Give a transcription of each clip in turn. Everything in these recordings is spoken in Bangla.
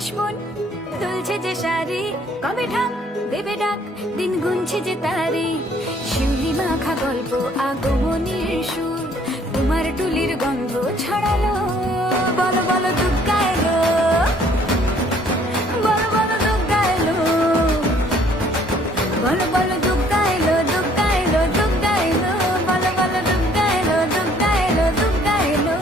আসবন দুলছে যে শাড়ি, কবে ঢাক দেবে ডাক, দিন গুনছে যে তারি। শিউলি মাখা গল্প, আগমনীর সুর, তোমার টুলির গন্ধ ছড়ালো। বলো বলো দুগ্গা এলো, বলো বলো দুগ্গা এলো, বলো বলো দুগ্গা এলো, দুগ্গা এলো, দুগ্গা এলো, বলো বলো দুগ্গা এলো, দুগ্গা এলো, দুগ্গা এলো।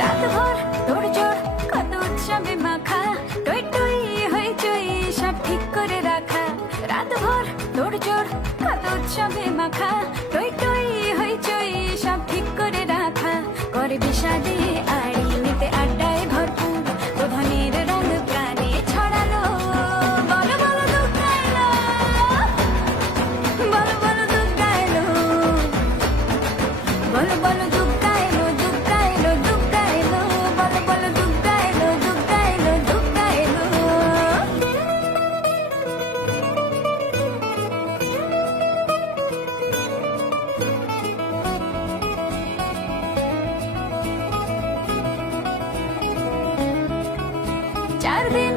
রাতভর তোড়জোড়, কত উৎসবে মাখা, টই টই হইচই সব ঠিক করে রাখা। রাতভর তোড়জোড়, কত উৎসবে মাখা, টই টই হইচই সব ঠিক করে রাখা। করে বিষাদে আড়ি নিতে আড্ডায় ভরপুর, প্রধানের রঙ প্রাণে ছড়ালো। বলো বলো দুগ্গা এলো, বলো বলো দুগ্গা এলো, বলো বলো দুগ্গা এলো, দুগ্গা এলো, দুগ্গা এলো, বলো বলো দুগ্গা এলো, দুগ্গা এলো, দুগ্গা এলো। চার দিন